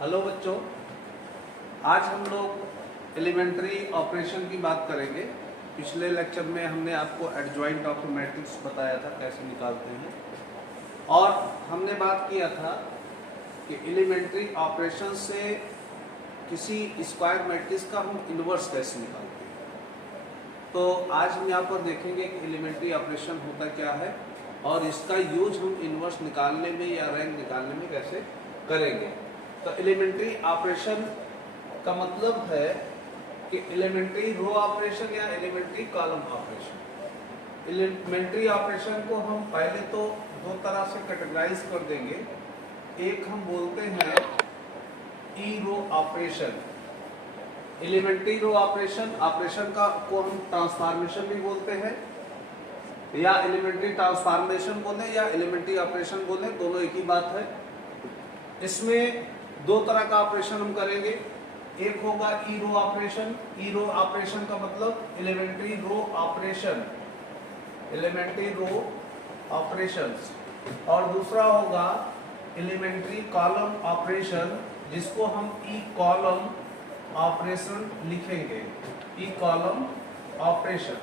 Hello बच्चों, आज हम लोग एलिमेंट्री ऑपरेशन की बात करेंगे। पिछले लेक्चर में हमने आपको एडजॉइंट ऑफ मैट्रिक्स बताया था कैसे निकालते हैं, और हमने बात किया था कि एलिमेंट्री ऑपरेशन से किसी स्क्वायर मैट्रिक्स का हम इन्वर्स कैसे निकालते हैं। तो आज हम यहाँ पर देखेंगे कि एलिमेंट्री ऑपरेशन होता क्या है और इसका यूज हम इन्वर्स निकालने में या रैंक निकालने में कैसे करेंगे। तो एलिमेंट्री ऑपरेशन का मतलब है कि एलिमेंट्री रो ऑपरेशन या elementary column operation. Elementary operation को हम पहले तो दो तरह से कैटेगराइज कर देंगे। एक हम बोलते हैं E row operation. Elementary row operation का को हम ट्रांसफॉर्मेशन भी बोलते हैं, या एलिमेंट्री ट्रांसफॉर्मेशन बोले या एलिमेंट्री ऑपरेशन बोले, दोनों एक ही बात है। इसमें दो तरह का ऑपरेशन हम करेंगे। एक होगा ई रो ऑपरेशन। ई रो ऑपरेशन का मतलब elementary row operation, elementary row operations, और दूसरा होगा एलिमेंट्री कॉलम ऑपरेशन, जिसको हम ई कॉलम ऑपरेशन लिखेंगे, ई कॉलम ऑपरेशन।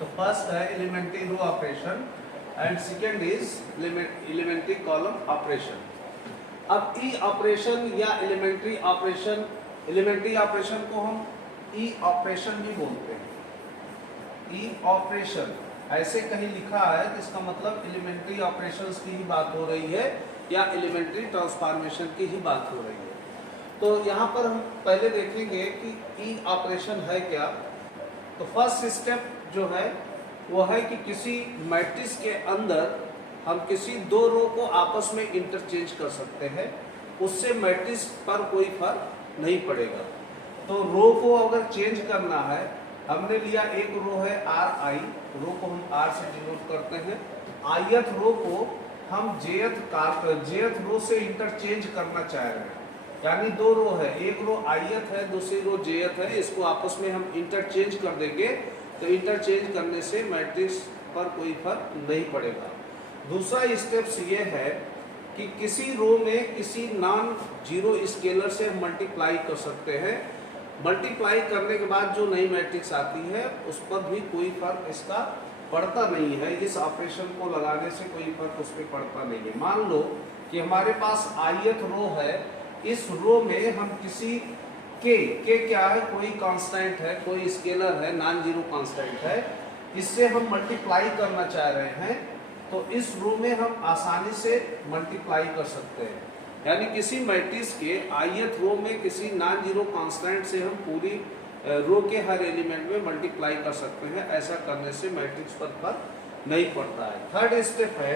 तो फर्स्ट है elementary row operation and second is elementary column operation. अब ई ऑपरेशन या एलिमेंट्री ऑपरेशन को हम ई ऑपरेशन भी बोलते हैं। ई ऑपरेशन ऐसे कहीं लिखा है तो इसका मतलब एलिमेंट्री ऑपरेशंस की ही बात हो रही है या एलिमेंट्री ट्रांसफॉर्मेशन की ही बात हो रही है। तो यहाँ पर हम पहले देखेंगे कि ई ऑपरेशन है क्या। तो फर्स्ट स्टेप जो है वो है कि किसी मैट्रिक्स के अंदर हम किसी दो रो को आपस में इंटरचेंज कर सकते हैं, उससे मैट्रिक्स पर कोई फर्क नहीं पड़ेगा। तो रो को अगर चेंज करना है, हमने लिया एक रो है आर आई, रो को हम आर से डिनोट करते हैं। आईथ रो को हम जेथ रो से इंटरचेंज करना चाह रहे हैं, यानी दो रो है, एक रो आईथ है, दूसरी रो जेथ है, इसको आपस में हम इंटरचेंज कर देंगे। तो इंटरचेंज करने से मैट्रिक्स पर कोई फर्क नहीं पड़ेगा। दूसरा स्टेप्स ये है कि किसी रो में किसी नॉन जीरो स्केलर से मल्टीप्लाई कर सकते हैं। मल्टीप्लाई करने के बाद जो नई मैट्रिक्स आती है उस पर भी कोई फर्क इसका पड़ता नहीं है। इस ऑपरेशन को लगाने से कोई फर्क उस पर पड़ता नहीं है। मान लो कि हमारे पास आईथ रो है, इस रो में हम किसी के क्या है, कोई कांस्टेंट है, कोई स्केलर है, नॉन जीरो कांस्टेंट है, इससे हम मल्टीप्लाई करना चाह रहे हैं। तो इस रो में हम आसानी से मल्टीप्लाई कर सकते हैं, यानी किसी मैट्रिक्स के आईथ रो में किसी नॉन जीरो कांस्टेंट से हम पूरी रो के हर एलिमेंट में मल्टीप्लाई कर सकते हैं। ऐसा करने से मैट्रिक्स पर फर्क नहीं पड़ता है। थर्ड स्टेप है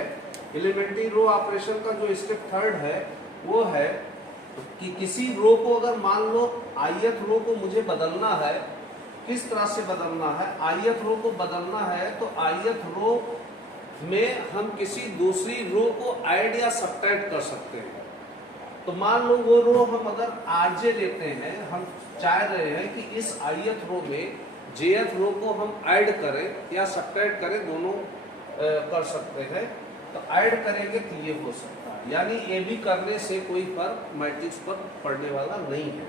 एलिमेंट्री रो ऑपरेशन का। जो स्टेप थर्ड है वो है कि किसी रो को अगर मान लो आईथ रो को मुझे बदलना है, किस तरह से बदलना है, आईथ रो को बदलना है तो आईथ रो में हम किसी दूसरी रो को ऐड या सब्ट्रैक्ट कर सकते हैं। तो मान लो वो रो हम अगर आरजे लेते हैं, हम चाह रहे हैं कि इस आईथ रो में जेथ रो को हम ऐड करें या सब्ट्रैक्ट करें, दोनों कर सकते हैं। तो ऐड करेंगे तो ये हो सकता है, यानी ये भी करने से कोई फर्क मैट्रिक्स पर पड़ने वाला नहीं है।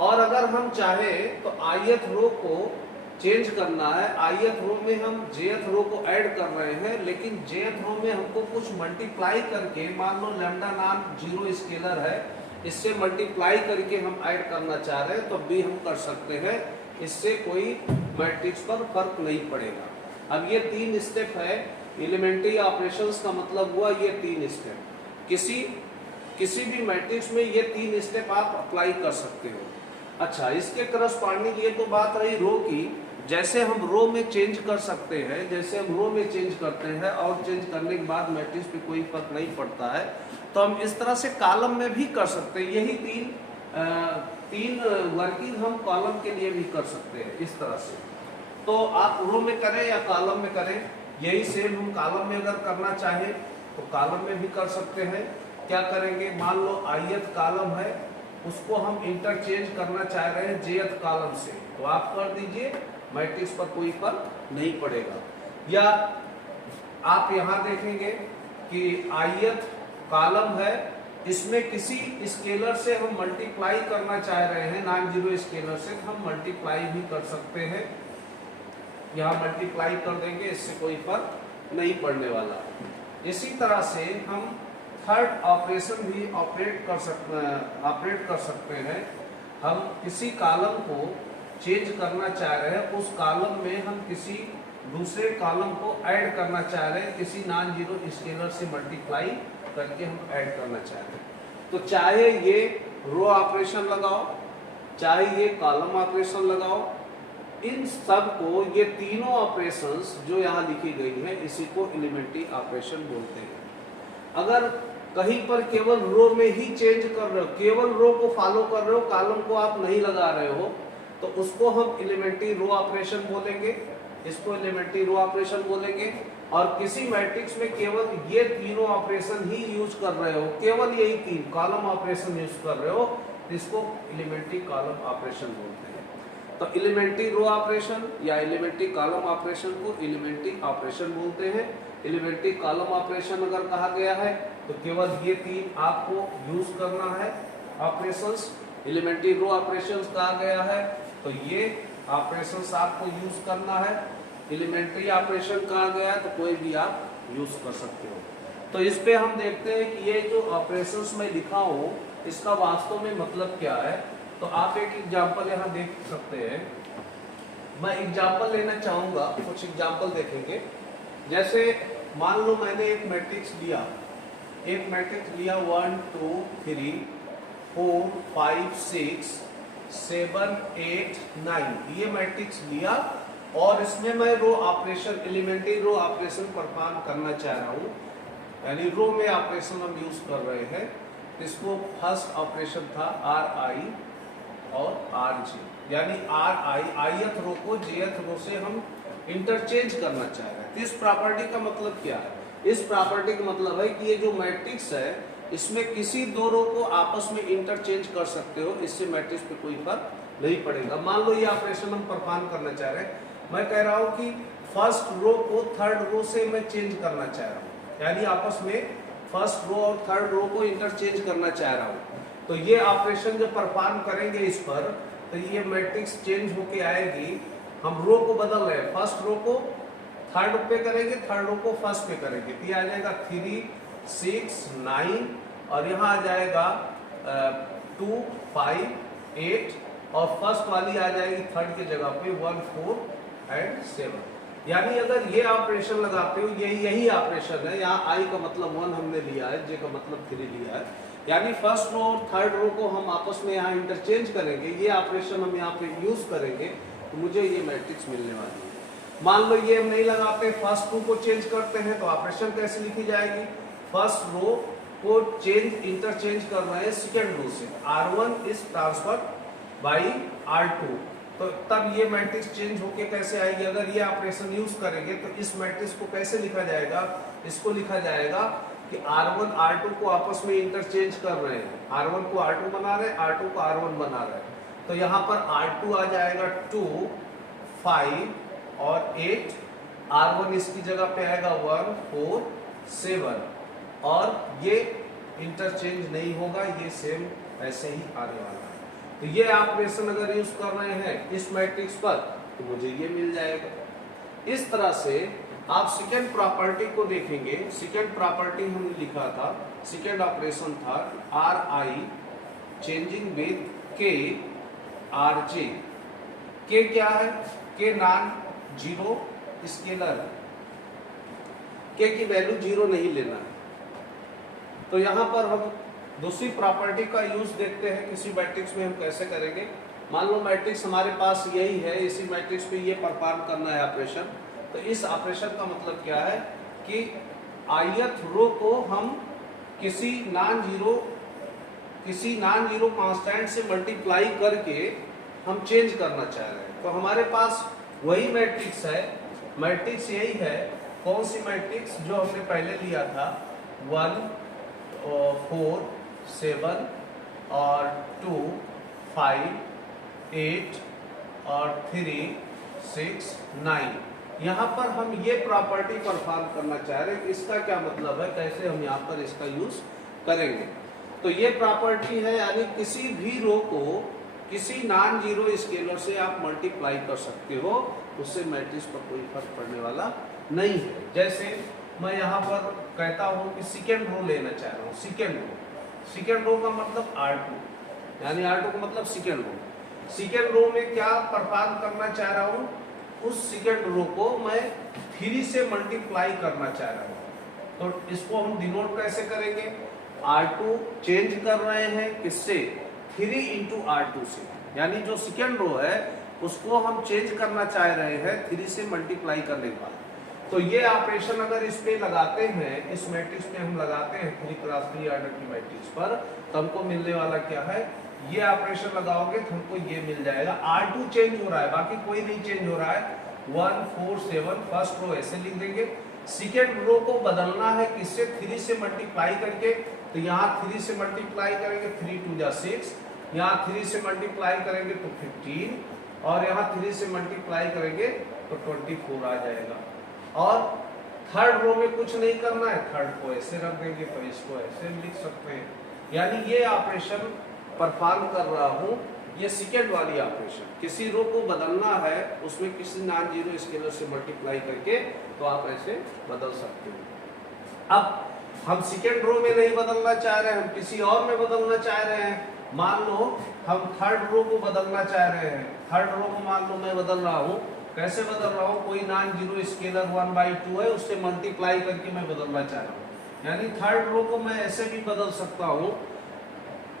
और अगर हम चाहें तो आईथ रो को चेंज करना है, आईथ रो में हम जेथ रो को ऐड कर रहे हैं, लेकिन जेथ रो में हमको कुछ मल्टीप्लाई करके, मान लो लैम्डा नॉन जीरो स्केलर है, इससे मल्टीप्लाई करके हम ऐड करना चाह रहे हैं तो भी हम कर सकते हैं। इससे कोई मैट्रिक्स पर फर्क नहीं पड़ेगा। अब ये तीन स्टेप है एलिमेंट्री ऑपरेशंस का, मतलब हुआ ये तीन स्टेप। किसी भी मैट्रिक्स में ये तीन स्टेप आप अप्लाई कर सकते हो। अच्छा, इसके करस्पॉन्डिंग ये तो बात रही रो की। जैसे हम रो में चेंज कर सकते हैं, जैसे हम रो में चेंज करते हैं और चेंज करने के बाद मैट्रिक्स पे कोई फर्क नहीं पड़ता है, तो हम इस तरह से कॉलम में भी कर सकते हैं। यही तीन वर्किंग हम कॉलम के लिए भी कर सकते हैं इस तरह से। तो आप रो में करें या कॉलम में करें, यही सेम हम कॉलम में अगर करना चाहें तो कॉलम में भी कर सकते हैं। क्या करेंगे, मान लो आईथ कॉलम है, उसको हम इंटरचेंज करना चाह रहे हैं जेथ कॉलम से, तो आप कर दीजिए, मैट्रिक्स पर कोई फर्क नहीं पड़ेगा। या आप यहाँ देखेंगे कि आईथ कॉलम है इसमें किसी स्केलर से हम मल्टीप्लाई करना चाह रहे हैं, नॉन जीरो स्केलर से, तो हम मल्टीप्लाई भी कर सकते हैं, यहाँ मल्टीप्लाई कर देंगे, इससे कोई फर्क नहीं पड़ने वाला। इसी तरह से हम थर्ड ऑपरेशन भी ऑपरेट कर सकते हैं। हम किसी कॉलम को चेंज करना चाह रहे हैं, उस कॉलम में हम किसी दूसरे कॉलम को ऐड करना चाह रहे हैं, किसी नॉन जीरो स्केलर से मल्टीप्लाई करके हम ऐड करना चाह रहे हैं। तो चाहे ये रो ऑपरेशन लगाओ, चाहे ये कॉलम ऑपरेशन लगाओ, इन सब को, ये तीनों ऑपरेशंस जो यहाँ लिखी गई है, इसी को एलिमेंट्री ऑपरेशन बोलते हैं। अगर कहीं पर केवल रो में ही चेंज कर रहे हो, केवल रो को फॉलो कर रहे हो, कॉलम को आप नहीं लगा रहे हो, तो उसको हम एलिमेंट्री रो ऑपरेशन बोलेंगे, इसको एलिमेंट्री रो ऑपरेशन बोलेंगे। और किसी मैट्रिक्स में केवल ये तीनों ऑपरेशन ही यूज कर रहे हो, केवल यही तीन कॉलम ऑपरेशन यूज कर रहे हो, इसको एलिमेंट्री कॉलम ऑपरेशन बोलते हैं। तो एलिमेंट्री रो ऑपरेशन या एलिमेंट्री कॉलम ऑपरेशन को एलिमेंट्री ऑपरेशन बोलते हैं। एलिमेंट्री कॉलम ऑपरेशन अगर कहा गया है तो केवल ये तीन आपको यूज करना है ऑपरेशंस। एलिमेंट्री रो ऑपरेशंस कहा गया है तो ये ऑपरेशंस आपको यूज करना है। एलिमेंट्री ऑपरेशन कहा गया तो कोई भी आप यूज कर सकते हो। तो इस पे हम देखते हैं कि ये जो ऑपरेशंस में लिखा हूं इसका वास्तव में मतलब क्या है। तो आप एक एग्जांपल यहाँ देख सकते हैं। मैं एग्जांपल लेना चाहूंगा, कुछ एग्जांपल देखेंगे। जैसे मान लो मैंने एक मैट्रिक्स लिया 1 2 3 4 5 6 7 8 9 ये मैट्रिक्स लिया और इसमें मैं row operation, elementary row operation perform करना चाह रहा हूँ, यानी रो में ऑपरेशन हम यूज कर रहे हैं। इसको फर्स्ट ऑपरेशन था RI और RJ, यानी RI ith रो को jth रो से हम इंटरचेंज करना चाह रहे हैं। तो इस प्रॉपर्टी का मतलब क्या है? इस प्रॉपर्टी का मतलब है कि ये जो मैट्रिक्स है इसमें किसी दो रो को आपस में इंटरचेंज कर सकते हो, इससे मैट्रिक्स पे कोई फर्क नहीं पड़ेगा। मान लो ये ऑपरेशन हम परफॉर्म करना चाह रहे हैं, मैं कह रहा हूं कि फर्स्ट रो को थर्ड रो से मैं चेंज करना चाह रहा हूं, यानी आपस में फर्स्ट रो और थर्ड रो को इंटरचेंज करना चाह रहा हूं। तो ये ऑपरेशन जब परफॉर्म करेंगे इस पर तो ये मैट्रिक्स चेंज होके आएगी। हम रो को बदल रहे हैं, फर्स्ट रो को थर्ड पे करेंगे, थर्ड रो को फर्स्ट पे करेंगे। तो ये आ जाएगा 3 6 9 और यहाँ आ जाएगा 2 5 8 और फर्स्ट वाली आ जाएगी थर्ड की जगह पे 1 4 और 7। यानी अगर ये ऑपरेशन लगाते हो, यही ऑपरेशन है। यहाँ I का मतलब 1 हमने लिया है, J का मतलब 3 लिया है, यानी फर्स्ट रो और थर्ड रो को हम आपस में यहाँ इंटरचेंज करेंगे, ये ऑपरेशन हम यहाँ पे यूज करेंगे तो मुझे ये मैट्रिक्स मिलने वाली है। मान लो ये हम नहीं लगाते, फर्स्ट रो को चेंज करते हैं तो ऑपरेशन कैसे लिखी जाएगी? फर्स्ट रो को इंटरचेंज कर रहे हैं सेकेंड रो से, R1 is transferred by R2, तो तब ये मैट्रिक्स चेंज होके कैसे आएगी? अगर ये ऑपरेशन यूज करेंगे तो इस मैट्रिक्स को कैसे लिखा जाएगा? इसको लिखा जाएगा कि R1 R2 को आपस में इंटरचेंज कर रहे हैं, R1 को R2 बना रहे हैं, R2 को R1 बना रहे हैं। तो यहाँ पर R2 आ जाएगा 2 5 और 8, R1 इसकी जगह पे आएगा 1 4 7 और ये इंटरचेंज नहीं होगा, ये सेम ऐसे ही आने वाला है। तो ये ऑपरेशन अगर यूज कर रहे हैं इस मैट्रिक्स पर तो मुझे ये मिल जाएगा। इस तरह से आप सेकेंड प्रॉपर्टी को देखेंगे। सेकेंड प्रॉपर्टी हमने लिखा था, सेकेंड ऑपरेशन था RI changing with K RJ। K क्या है? K नॉन जीरो स्केलर है, K की वैल्यू जीरो नहीं लेना है। तो यहाँ पर हम दूसरी प्रॉपर्टी का यूज देखते हैं किसी मैट्रिक्स में हम कैसे करेंगे। मान लो मैट्रिक्स हमारे पास यही है, इसी मैट्रिक्स पे ये परफॉर्म करना है ऑपरेशन। तो इस ऑपरेशन का मतलब क्या है कि ith रो को हम किसी नॉन जीरो कांस्टेंट से मल्टीप्लाई करके हम चेंज करना चाह रहे हैं। तो हमारे पास वही मैट्रिक्स है, मैट्रिक्स यही है। कौन सी मैट्रिक्स? जो हमने पहले लिया था 1 4 7 और 2 5 8 और 3 6 9। यहाँ पर हम ये प्रॉपर्टी परफॉर्म करना चाह रहे हैं। इसका क्या मतलब है, कैसे हम यहाँ पर इसका यूज करेंगे? तो ये प्रॉपर्टी है, यानी किसी भी रो को किसी नॉन जीरो स्केलर से आप मल्टीप्लाई कर सकते हो, उससे मैट्रिक्स पर कोई फर्क पड़ने वाला नहीं है। जैसे मैं यहाँ पर कहता हूँ कि सेकेंड रो लेना चाह रहा हूँ, सेकेंड रो का मतलब R2, यानी R2 का मतलब सेकेंड रो। सेकेंड रो में क्या परफॉर्म करना चाह रहा हूँ, उस सेकेंड रो को मैं 3 से मल्टीप्लाई करना चाह रहा हूँ। तो इसको हम डिनोट कैसे करेंगे, R2 चेंज कर रहे हैं किससे, 3 into R2 से, यानी जो सेकेंड रो है उसको हम चेंज करना चाह रहे हैं 3 से मल्टीप्लाई करने के बाद। तो ये ऑपरेशन अगर इस पे लगाते हैं, इस मैट्रिक्स पे हम लगाते हैं 3 क्रॉस 3 ऑर्डर की मैट्रिक्स पर, तो हमको मिलने वाला क्या है, ये ऑपरेशन लगाओगे तो हमको ये मिल जाएगा। R2 चेंज हो रहा है, बाकी कोई नहीं चेंज हो रहा है। 1 4 7 फर्स्ट रो ऐसे लिख देंगे। सेकेंड रो को बदलना है किससे, 3 से मल्टीप्लाई करके, तो यहाँ 3 से मल्टीप्लाई करेंगे 3 2 जा 6, यहाँ 3 से मल्टीप्लाई करेंगे तो 15, और यहाँ 3 से मल्टीप्लाई करेंगे तो 24 आ जाएगा। और थर्ड रो में कुछ नहीं करना है, थर्ड को ऐसे रख देंगे, तो इसको ऐसे लिख सकते हैं। यानी ये ऑपरेशन परफॉर्म कर रहा हूँ, ये सेकेंड वाली ऑपरेशन, किसी रो को बदलना है उसमें किसी नॉन जीरो स्केलर से मल्टीप्लाई करके, तो आप ऐसे बदल सकते हो। अब हम सेकेंड रो में नहीं बदलना चाह रहे हैं, हम किसी और में बदलना चाह रहे हैं। मान लो हम थर्ड रो को बदलना चाह रहे हैं, थर्ड रो को मान लो मैं बदल रहा हूँ, कैसे बदल रहा हूँ, कोई नॉन जीरो स्केलर 1/2 है, उससे मल्टीप्लाई करके मैं बदलना चाह रहा हूँ। यानी थर्ड रो को मैं ऐसे भी बदल सकता हूँ,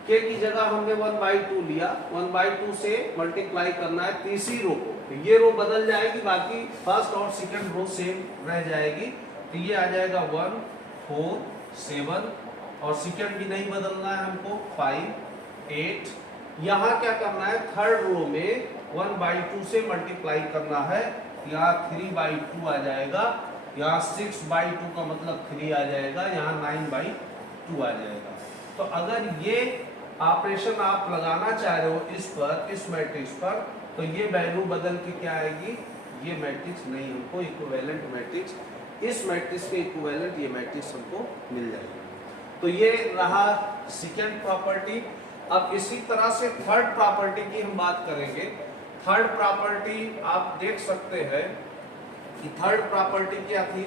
के की जगह हमने 1/2 लिया, 1/2 से मल्टीप्लाई करना है तीसरी रो को, तो ये रो बदल जाएगी, बाकी फर्स्ट और सेकंड रो सेम रह जाएगी। तो ये आ जाएगा 1 4 7, और सेकंड भी नहीं बदलना है हमको, 5 8। यहाँ क्या करना है, थर्ड रो में 1/2 से मल्टीप्लाई करना है, यहाँ 3/2 आ जाएगा, यहाँ 6/2 का मतलब 3 आ जाएगा, यहाँ 9/2 आ जाएगा। तो अगर ये ऑपरेशन आप लगाना चाह रहे हो इस पर, इस मैट्रिक्स पर, तो ये वैल्यू बदल के क्या आएगी, ये मैट्रिक्स नहीं, हमको इक्विवेलेंट मैट्रिक्स, इस मैट्रिक्स के इक्विवेलेंट ये मैट्रिक्स हमको मिल जाएगी। तो ये रहा सेकेंड प्रॉपर्टी। अब इसी तरह से थर्ड प्रॉपर्टी की हम बात करेंगे। थर्ड प्रॉपर्टी आप देख सकते हैं कि थर्ड प्रॉपर्टी क्या थी,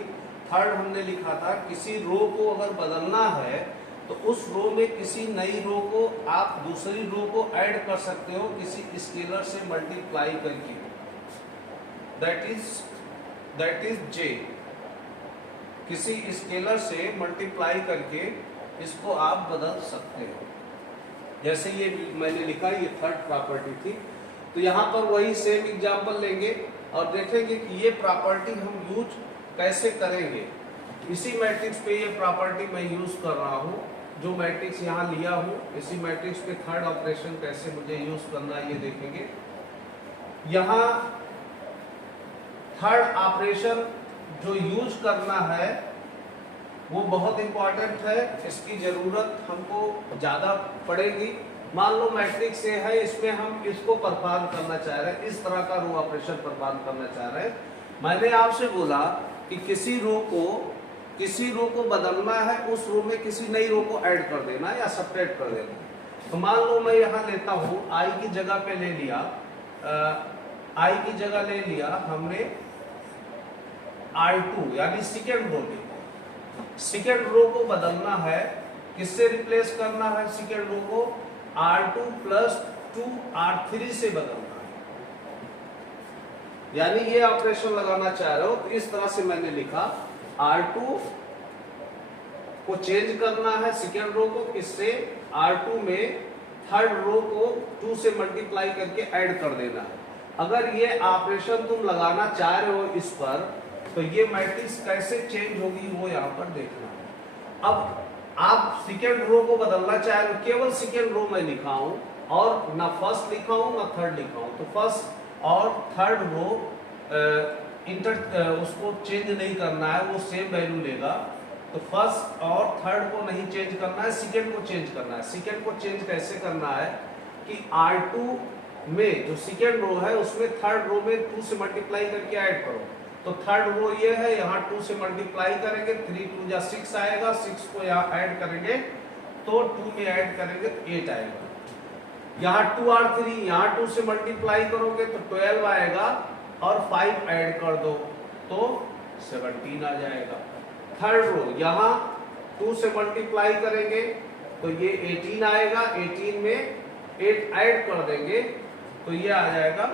थर्ड हमने लिखा था किसी रो को अगर बदलना है तो उस रो में किसी नई रो को आप दूसरी रो को ऐड कर सकते हो किसी स्केलर से मल्टीप्लाई करके, दैट इज जे, किसी स्केलर से मल्टीप्लाई करके इसको आप बदल सकते हो। जैसे ये मैंने लिखा, ये थर्ड प्रॉपर्टी थी। तो यहाँ पर वही सेम एग्जांपल लेंगे और देखेंगे कि ये प्रॉपर्टी हम यूज कैसे करेंगे। इसी मैट्रिक्स पे ये प्रॉपर्टी मैं यूज कर रहा हूँ, जो मैट्रिक्स यहाँ लिया हूँ, इसी मैट्रिक्स पे थर्ड ऑपरेशन कैसे मुझे यूज करना है ये देखेंगे। यहाँ थर्ड ऑपरेशन जो यूज करना है वो बहुत इंपॉर्टेंट है, इसकी जरूरत हमको ज्यादा पड़ेगी। मान लो मैट्रिक्स से है, इसमें हम इसको परफॉर्म करना चाह रहे हैं, इस तरह का रो ऑपरेशन परफॉर्म करना चाह रहे हैं। मैंने आपसे बोला कि किसी रो को बदलना है, उस रो में किसी नई रो को ऐड कर देना या सब्ट्रैक्ट कर देना। तो मान लो मैं यहाँ लेता हूँ, आई की जगह पे ले लिया, आई की जगह ले लिया हमने R2, यानी सेकेंड रो में। सेकेंड रो को बदलना है, किससे रिप्लेस करना है, सेकेंड रो को R2 + 2 R3 से बदलना है, यानी ये ऑपरेशन लगाना चाह रहे हो। तो इस तरह से मैंने लिखा, R2 को चेंज करना है सेकेंड रो को, किससे, R2 में थर्ड रो को 2 से मल्टीप्लाई करके ऐड कर देना है। अगर ये ऑपरेशन तुम लगाना चाह रहे हो इस पर, तो ये मैट्रिक्स कैसे चेंज होगी वो यहाँ पर देखना है। अब आप सेकेंड रो को बदलना चाह रहे हो, केवल सेकेंड रो में लिखा हूं और ना फर्स्ट लिखा हूं ना थर्ड लिखा हूं, तो फर्स्ट और थर्ड रो उसको चेंज नहीं करना है, वो सेम वैल्यू लेगा। तो फर्स्ट और थर्ड को नहीं चेंज करना है, सेकेंड को चेंज करना है। सेकेंड को चेंज कैसे करना है कि R2 में जो सेकेंड रो है उसमें थर्ड रो में 2 से मल्टीप्लाई करके ऐड करो। तो थर्ड रो ये है, यहाँ 2 से मल्टीप्लाई करेंगे, 3 2 जा 6 आएगा, 6 को यहाँ ऐड करेंगे तो 2 में ऐड करेंगे तो 8 आएगा। यहाँ 2r3, यहाँ 2 से मल्टीप्लाई करोगे तो 12 आएगा और 5 ऐड कर दो तो 17 आ जाएगा। थर्ड रो, यहाँ 2 से मल्टीप्लाई करेंगे तो ये 18 आएगा, 18 में 8 ऐड कर देंगे तो ये आ जाएगा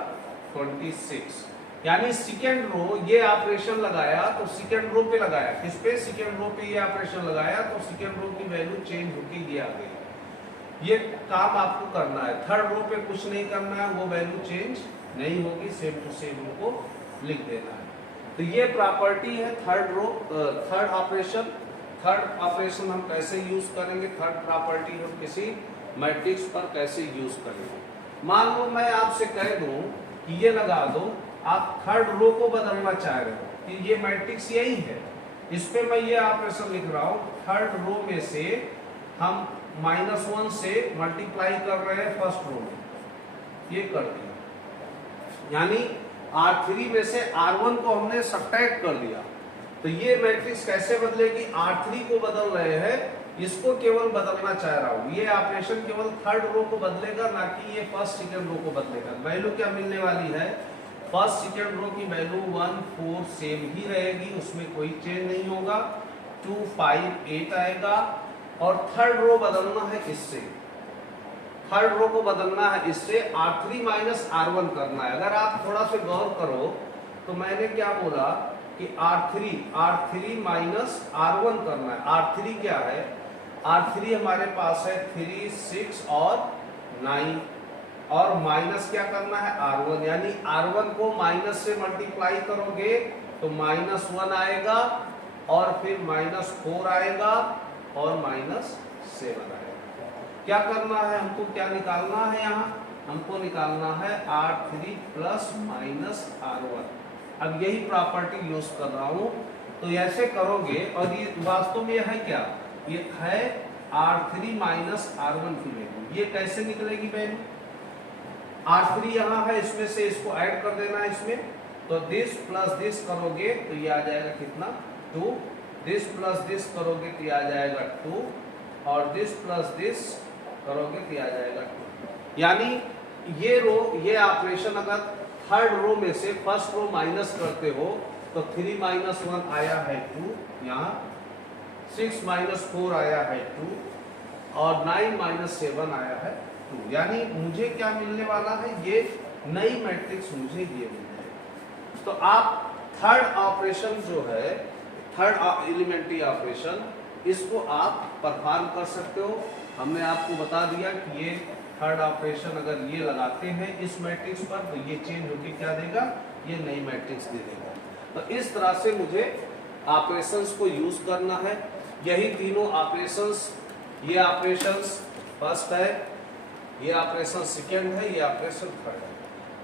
26। यानी सेकेंड रो ये ऑपरेशन लगाया तो सेकेंड रो पे लगाया, किस पे? सेकेंड रो पे ये ऑपरेशन लगाया तो सेकेंड रो की वैल्यू चेंज होके ये आ गई। ये काम आपको करना है। थर्ड रो पे कुछ नहीं करना है, वो वैल्यू चेंज नहीं होगी, सेम टू सेम को लिख देना है। तो ये प्रॉपर्टी है third row, third operation. Third operation हम कैसे यूज करेंगे, थर्ड प्रॉपर्टी हम किसी मैट्रिक्स पर कैसे यूज करेंगे। मान लो मैं आपसे कह दूं कि ये लगा दो, आप थर्ड रो को बदलना चाह रहे हो कि ये मैट्रिक्स यही है, इस पे मैं ये ऑपरेशन लिख रहा हूं। थर्ड रो में से हम -1 से मल्टीप्लाई कर रहे हैं फर्स्ट रो में, ये कर दिया, यानी R3 में से R1 को हमने सब्ट्रैक्ट कर दिया। तो ये मैट्रिक्स कैसे बदलेगी? R3 को बदल रहे हैं, इसको केवल बदलना चाह रहा हूं। ये ऑपरेशन केवल थर्ड रो को बदलेगा, ना कि ये फर्स्ट सेकेंड रो को बदलेगा। वैल्यू क्या मिलने वाली है? फर्स्ट सेकेंड रो की वैल्यू 1 4 सेम ही रहेगी, उसमें कोई चेंज नहीं होगा। 2 5 8 आएगा। और थर्ड रो बदलना है इससे, थर्ड रो को बदलना है इससे, R3 माइनस R1 करना है। अगर आप थोड़ा सा गौर करो तो मैंने क्या बोला कि R3 माइनस R1 करना है। R3 क्या है? R3 हमारे पास है 3 6 और 9, और माइनस क्या करना है? R1, यानी R1 को माइनस से मल्टीप्लाई करोगे तो -1 आएगा, और फिर -4 आएगा और -7 आएगा। क्या करना है हमको? क्या निकालना है? यहाँ हमको निकालना है R3 प्लस माइनस R1। अब यही प्रॉपर्टी यूज कर रहा हूं, तो ऐसे करोगे, और ये वास्तव में है क्या? ये है R3 माइनस R1 की वैल्यू। ये कैसे निकलेगी वैल्यू? R3 यहाँ है, इसमें से इसको ऐड कर देना है इसमें, तो दिस प्लस दिस करोगे तो ये आ जाएगा कितना? 2। दिस प्लस दिस करोगे तो ये आ जाएगा 2, और दिस प्लस दिस करोगे तो ये आ जाएगा 2। यानी ये रो, ये ऑपरेशन अगर थर्ड रो में से फर्स्ट रो माइनस करते हो तो 3 माइनस 1 आया है 2, यहाँ 6 माइनस 4 आया है 2, और 9 माइनस 7 आया है 2। यानी मुझे क्या मिलने वाला है? ये नई मैट्रिक्स मुझे ये मिल जाएगी। तो आप थर्ड ऑपरेशन जो है, थर्ड एलिमेंट्री ऑपरेशन, इसको आप परफॉर्म कर सकते हो। हमने आपको बता दिया कि ये थर्ड ऑपरेशन अगर ये लगाते हैं इस मैट्रिक्स पर तो ये चेंज होके क्या देगा? ये नई मैट्रिक्स दे देगा। तो इस तरह से मुझे ऑपरेशंस को यूज करना है। यही तीनों ऑपरेशंस, ये ऑपरेशंस फर्स्ट है, ये ऑपरेशन सेकेंड है, ये ऑपरेशन थर्ड है।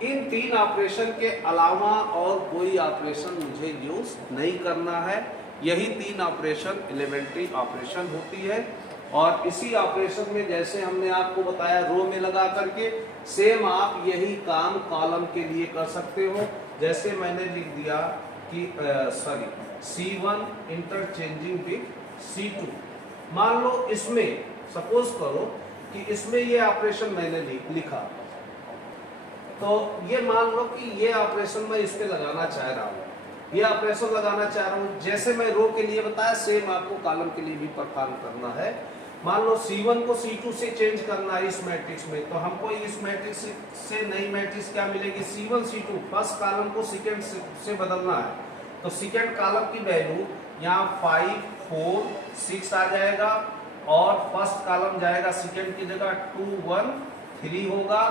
इन तीन ऑपरेशन के अलावा और कोई ऑपरेशन मुझे यूज नहीं करना है। यही तीन ऑपरेशन एलिमेंट्री ऑपरेशन होती है। और इसी ऑपरेशन में जैसे हमने आपको बताया रो में लगा करके, सेम आप यही काम कॉलम के लिए कर सकते हो। जैसे मैंने लिख दिया कि C1 इंटरचेंजिंग विद C2। मान लो इसमें सपोज करो कि इसमें ये ऑपरेशन मैंने लिखा, तो ये मान लो कि ये ऑपरेशन मैं इस पे लगाना चाह रहा हूँ, ये ऑपरेशन लगाना चाह रहा हूँ। जैसे मैं रो के लिए बताया, सेम आपको कॉलम के लिए भी परफॉर्म करना है। मान लो C1 को C2 से चेंज करना है इस मैट्रिक्स में, तो हमको इस मैट्रिक्स से नई मैट्रिक्स क्या मिलेगी? C1 C2। फर्स्ट कॉलम को सेकेंड से बदलना है, तो सेकेंड कॉलम की वैल्यू यहाँ 5 4 6 आ जाएगा, और फर्स्ट कॉलम जाएगा सेकेंड की जगह 2 1 3 होगा,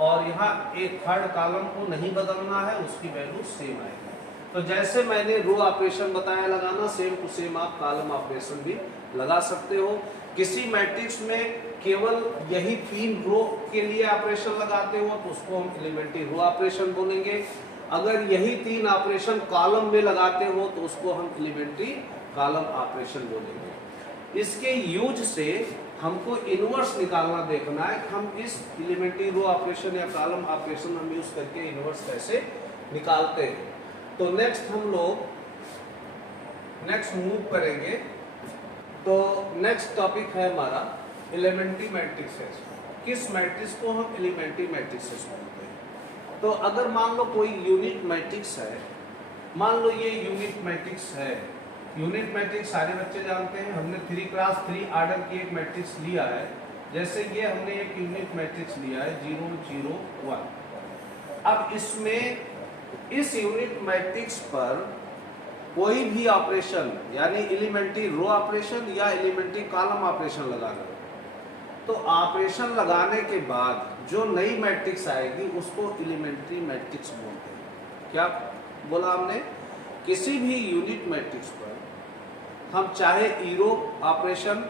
और यहाँ एक थर्ड कॉलम को नहीं बदलना है, उसकी वैल्यू सेम आएगी। तो जैसे मैंने रो ऑपरेशन बताया लगाना, सेम टू सेम आप कॉलम ऑपरेशन भी लगा सकते हो। किसी मैट्रिक्स में केवल यही तीन रो के लिए ऑपरेशन लगाते हो तो उसको हम एलिमेंट्री रो ऑपरेशन बोलेंगे। अगर यही तीन ऑपरेशन कॉलम में लगाते हो तो उसको हम एलिमेंट्री कॉलम ऑपरेशन बोलेंगे। इसके यूज से हमको इनवर्स निकालना देखना है कि हम इस एलिमेंट्री रो ऑपरेशन या कॉलम ऑपरेशन हम यूज करके इनवर्स कैसे निकालते हैं। तो नेक्स्ट हम लोग मूव करेंगे। तो नेक्स्ट टॉपिक है हमारा एलिमेंट्री मैट्रिक्सेस। किस मैट्रिक्स को हम एलिमेंट्री मैट्रिक्सेस बोलते हैं? तो अगर मान लो कोई यूनिट मैट्रिक्स है, मान लो ये यूनिट मैट्रिक्स है। यूनिट मैट्रिक्स सारे बच्चे जानते हैं, हमने 3 क्लास 3 आर्डर की एक मैट्रिक्स लिया है। जैसे ये हमने एक यूनिट मैट्रिक्स लिया है 0 0 1। अब इसमें इस यूनिट मैट्रिक्स पर कोई भी ऑपरेशन यानी एलिमेंट्री रो ऑपरेशन या एलिमेंट्री कॉलम ऑपरेशन लगाना, तो ऑपरेशन लगाने के बाद जो नई मैट्रिक्स आएगी उसको एलिमेंट्री मैट्रिक्स बोलते हैं। क्या बोला हमने? किसी भी यूनिट मैट्रिक्स पर हम चाहे E row operation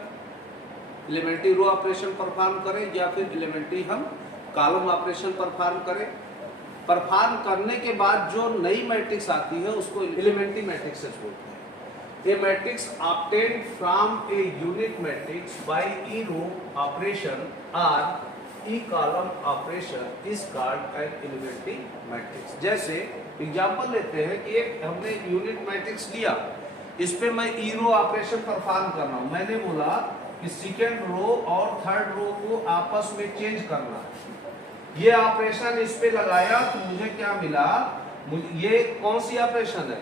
elementary row operation perform करें या फिर एलिमेंट्री हम कॉलम ऑपरेशन परफॉर्म करें, परफॉर्म करने के बाद जो नई मैट्रिक्स आती है उसको एलिमेंट्री मैट्रिक्सेस बोलते हैं। A matrix obtained from a unit matrix by E row operation और E column operation is called an elementary matrix. जैसे एग्जांपल लेते हैं कि एक हमने यूनिट मैट्रिक्स लिया, इस पे मैं ई रो ऑपरेशन परफॉर्म कर रहा हूं। मैंने बोला कि सेकेंड रो और थर्ड रो को आपस में चेंज करना, ये ऑपरेशन इस पे लगाया तो मुझे क्या मिला? ये कौन सी ऑपरेशन है?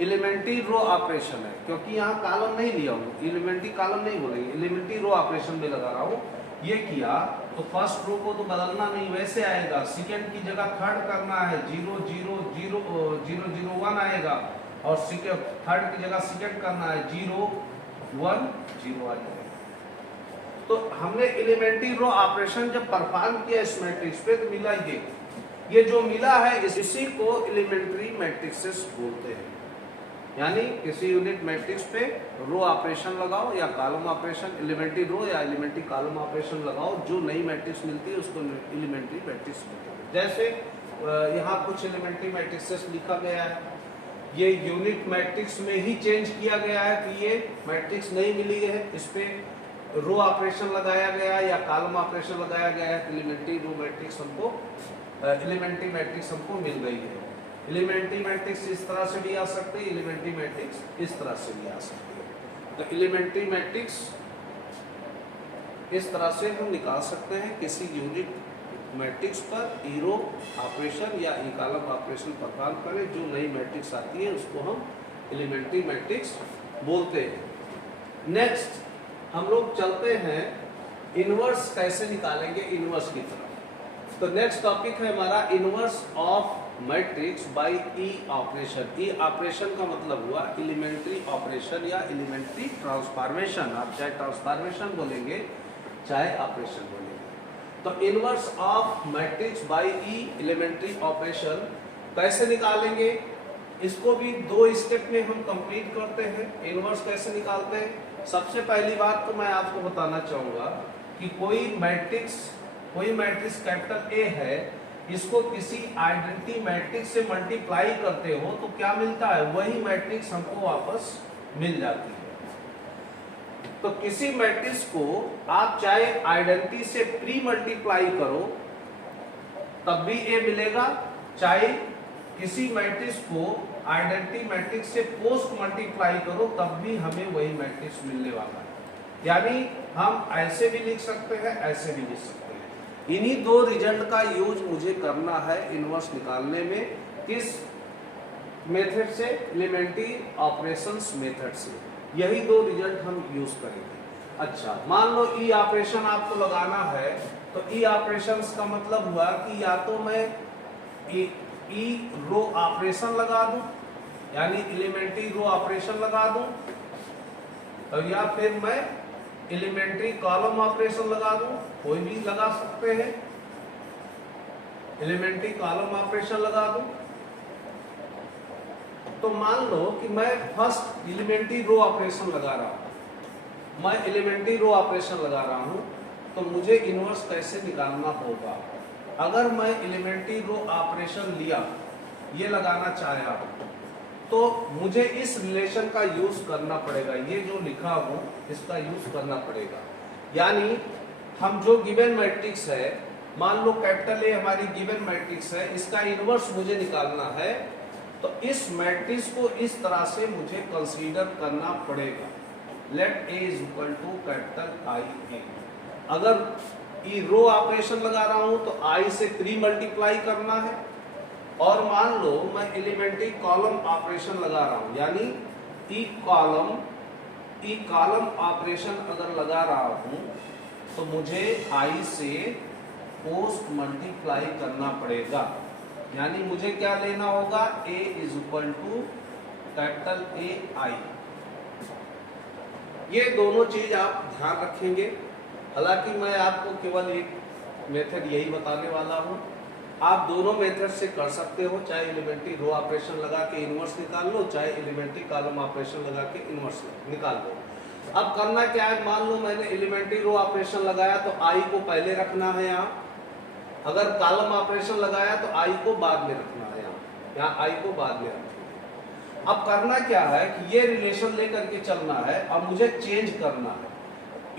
एलिमेंट्री रो ऑपरेशन है, क्योंकि यहाँ कॉलम नहीं लिया हूँ, एलिमेंट्री कॉलम नहीं बोलेंगे, एलिमेंट्री रो ऑपरेशन में लगा रहा हूँ। ये किया तो फर्स्ट रो को तो बदलना नहीं, वैसे आएगा। सेकेंड की जगह थर्ड करना है, 0 0 0 0 0 1 आएगा, और थर्ड की जगह सेकेंड करना है 0 1 0 आएगा। तो हमने एलिमेंट्री रो ऑपरेशन जब परफॉर्म किया इस मैट्रिक्स पे तो मिला ये जो मिला है इसी को एलिमेंट्री मैट्रिक्सेस बोलते हैं। यानी किसी यूनिट मैट्रिक्स पे रो ऑपरेशन लगाओ या कॉलम ऑपरेशन, एलिमेंट्री रो या एलिमेंट्री कॉलम ऑपरेशन लगाओ, जो नई मैट्रिक्स मिलती है उसको एलिमेंट्री मैट्रिक्स बोलते हैं। जैसे यहाँ कुछ एलिमेंट्री मैट्रिक्सेस लिखा गया है, ये यूनिट मैट्रिक्स में ही चेंज किया गया है कि ये मैट्रिक्स नहीं मिली है, इस पे रो ऑपरेशन लगाया गया या कॉलम ऑपरेशन लगाया गया है, एलिमेंट्री रो मैट्रिक्स हमको एलिमेंट्री मैट्रिक्स हमको मिल गई है। एलिमेंट्री मैट्रिक्स इस तरह से भी आ सकती है, एलिमेंट्री मैट्रिक्स इस तरह से भी आ सकती है। तो एलिमेंट्री मैट्रिक्स इस तरह से हम निकाल सकते हैं किसी यूनिट मैट्रिक्स पर ई रो ऑपरेशन या ई कॉलम ऑपरेशन परफॉर्म करें, जो नई मैट्रिक्स आती है उसको हम एलिमेंट्री मैट्रिक्स बोलते हैं। नेक्स्ट हम लोग चलते हैं इनवर्स कैसे निकालेंगे इनवर्स की तरफ। तो नेक्स्ट टॉपिक है हमारा inverse of matrix by E operation. E operation का मतलब हुआ एलिमेंट्री ऑपरेशन या एलिमेंट्री ट्रांसफॉर्मेशन। आप चाहे ट्रांसफॉर्मेशन बोलेंगे चाहे ऑपरेशन बोलेंगे। तो inverse of matrix by E elementary operation कैसे निकालेंगे, इसको भी 2 स्टेप में हम कंप्लीट करते हैं। इनवर्स कैसे निकालते हैं? सबसे पहली बात तो मैं आपको बताना चाहूंगा कि कोई मैट्रिक्स कैपिटल ए है, इसको किसी आइडेंटिटी मैट्रिक्स से मल्टीप्लाई करते हो तो क्या मिलता है? वही मैट्रिक्स हमको वापस मिल जाती है। तो किसी मैट्रिक्स को आप चाहे आइडेंटिटी से प्री मल्टीप्लाई करो तब भी ए मिलेगा, चाहे किसी मैट्रिक्स को आइडेंटिटी मैट्रिक्स से पोस्ट मल्टीप्लाई करो तब भी हमें वही मैट्रिक्स मिलने वाला है। यानी हम ऐसे भी लिख सकते हैं, ऐसे भी लिख सकते हैं। इन्हीं 2 रिजल्ट का यूज मुझे करना है इनवर्स निकालने में। किस मेथड से? एलिमेंट्री ऑपरेशंस मेथड से। यही 2 रिजल्ट हम यूज करेंगे। अच्छा, मान लो ई ऑपरेशन आपको लगाना है, तो ई ऑपरेशंस का मतलब हुआ कि या तो मैं ई रो ऑपरेशन लगा दूं, यानी एलिमेंट्री रो ऑपरेशन लगा दूं, और या फिर मैं एलिमेंट्री कॉलम ऑपरेशन लगा दूं, कोई भी लगा सकते हैं। एलिमेंट्री कॉलम ऑपरेशन लगा दूं, तो मान लो कि मैं फर्स्ट एलिमेंट्री रो ऑपरेशन लगा रहा हूं, मैं एलिमेंट्री रो ऑपरेशन लगा रहा हूं, तो मुझे इनवर्स कैसे निकालना होगा? अगर मैं एलिमेंट्री रो ऑपरेशन लिया, ये लगाना चाहा, तो मुझे इस रिलेशन का यूज करना पड़ेगा। ये जो लिखा हूं इसका यूज करना पड़ेगा। यानी हम जो गिवन मैट्रिक्स है, मान लो कैपिटल ए हमारी गिवन मैट्रिक्स है, इसका इनवर्स मुझे निकालना है, तो इस मैट्रिक्स को इस तरह से मुझे कंसीडर करना पड़ेगा। Let A is equal to capital I A. अगर ई रो ऑपरेशन लगा रहा हूं तो आई से 3 मल्टीप्लाई करना है। और मान लो मैं एलिमेंट्री कॉलम ऑपरेशन लगा रहा हूं, यानी ई कॉलम ऑपरेशन अगर लगा रहा हूं तो मुझे आई से पोस्ट मल्टीप्लाई करना पड़ेगा। यानी मुझे क्या लेना होगा, A is equal to capital A I. ये दोनों चीज आप ध्यान रखेंगे। हालांकि मैं आपको केवल एक मेथड यही बताने वाला हूं, आप दोनों मेथड से कर सकते हो, चाहे एलिमेंट्री रो ऑपरेशन लगा के इनवर्स निकाल लो, चाहे एलिमेंट्री कॉलम ऑपरेशन लगा के इनवर्स निकाल लो। अब करना क्या है, मान लो मैंने एलिमेंट्री रो ऑपरेशन लगाया तो आई को पहले रखना है यहाँ, अगर कॉलम ऑपरेशन लगाया तो आई को बाद में रखना है यहाँ आई को बाद में रखना है। अब करना क्या है कि ये रिलेशन लेकर के चलना है और मुझे चेंज करना है।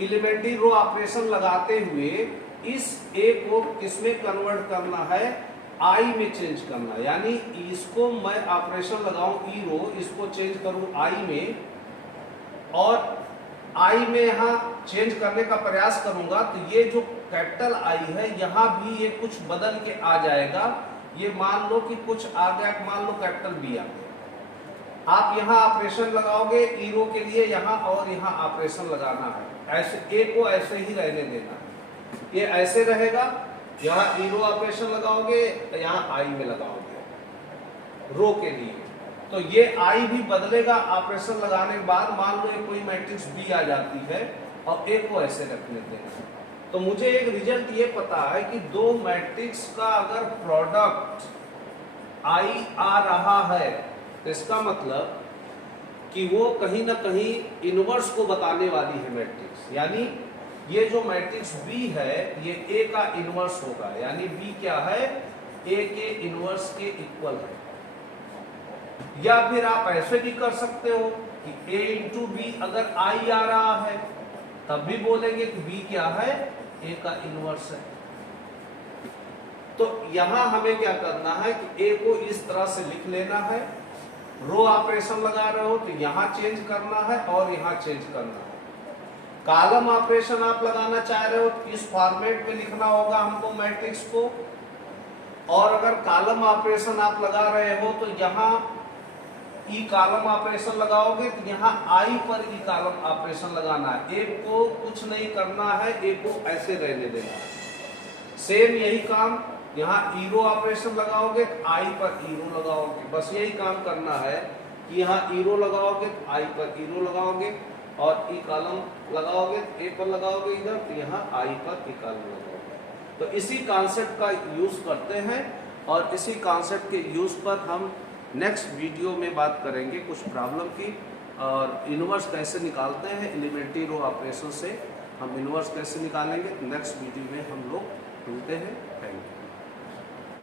एलिमेंट्री रो ऑपरेशन लगाते हुए इस ए को किसमें कन्वर्ट करना है, आई में चेंज करना है। यानी इसको मैं ऑपरेशन लगाऊं ई रो, इसको चेंज करूं आई में, और आई में यहां चेंज करने का प्रयास करूंगा तो ये जो कैपिटल आई है यहां भी ये कुछ बदल के आ जाएगा। ये मान लो कि कुछ आ गया, मान लो कैपिटल बी आ गया। आप यहाँ ऑपरेशन लगाओगे ई रो के लिए यहाँ, और यहाँ ऑपरेशन लगाना है। ऐसे ए को ऐसे ही रहने देना है, ये ऐसे रहेगा। यहाँ ई रो ऑपरेशन लगाओगे तो यहाँ आई में लगाओगे रो के लिए, तो ये आई भी बदलेगा ऑपरेशन लगाने के बाद। मान लो कोई मैट्रिक्स बी आ जाती है और ए को ऐसे रखने देना, तो मुझे एक रिजल्ट ये पता है कि दो मैट्रिक्स का अगर प्रोडक्ट आई आ रहा है तो इसका मतलब कि वो कहीं ना कहीं इनवर्स को बताने वाली है मैट्रिक्स। यानी ये जो मैट्रिक्स बी है ये ए का इनवर्स होगा, यानी बी क्या है, ए के इनवर्स के इक्वल है। या फिर आप ऐसे भी कर सकते हो कि ए इंटू बी अगर आई आ रहा है तब भी बोलेंगे कि बी क्या है, ए का इनवर्स है। तो यहां हमें क्या करना है कि ए को इस तरह से लिख लेना है। रो ऑपरेशन लगा रहे हो तो यहां चेंज करना है और यहां चेंज करना है। कॉलम ऑपरेशन आप लगाना चाह रहे हो तो इस फॉर्मेट में लिखना होगा हमको मैट्रिक्स को। और अगर कॉलम ऑपरेशन आप लगा रहे हो तो यहाँ ई कॉलम ऑपरेशन लगाओगे तो यहाँ आई पर ई कॉलम ऑपरेशन लगाना है। ए को कुछ नहीं करना है, ए को ऐसे रहने देना है। सेम यही काम यहाँ ई रो ऑपरेशन लगाओगे तो आई पर ई रो लगाओगे, बस यही काम करना है कि यहाँ ई रो लगाओगे तो आई पर ई रो लगाओगे, और ई कॉलम लगाओगे ए पर लगाओगे इधर, तो यहाँ आई पर ई कॉलम लगाओगे। तो इसी कॉन्सेप्ट का यूज करते हैं, और इसी कॉन्सेप्ट के यूज पर हम नेक्स्ट वीडियो में बात करेंगे कुछ प्रॉब्लम की, और इनवर्स कैसे निकालते हैं एलिमेंट्री रो ऑपरेशन से। हम इनवर्स कैसे निकालेंगे नेक्स्ट वीडियो में हम लोग मिलते हैं। Thank you.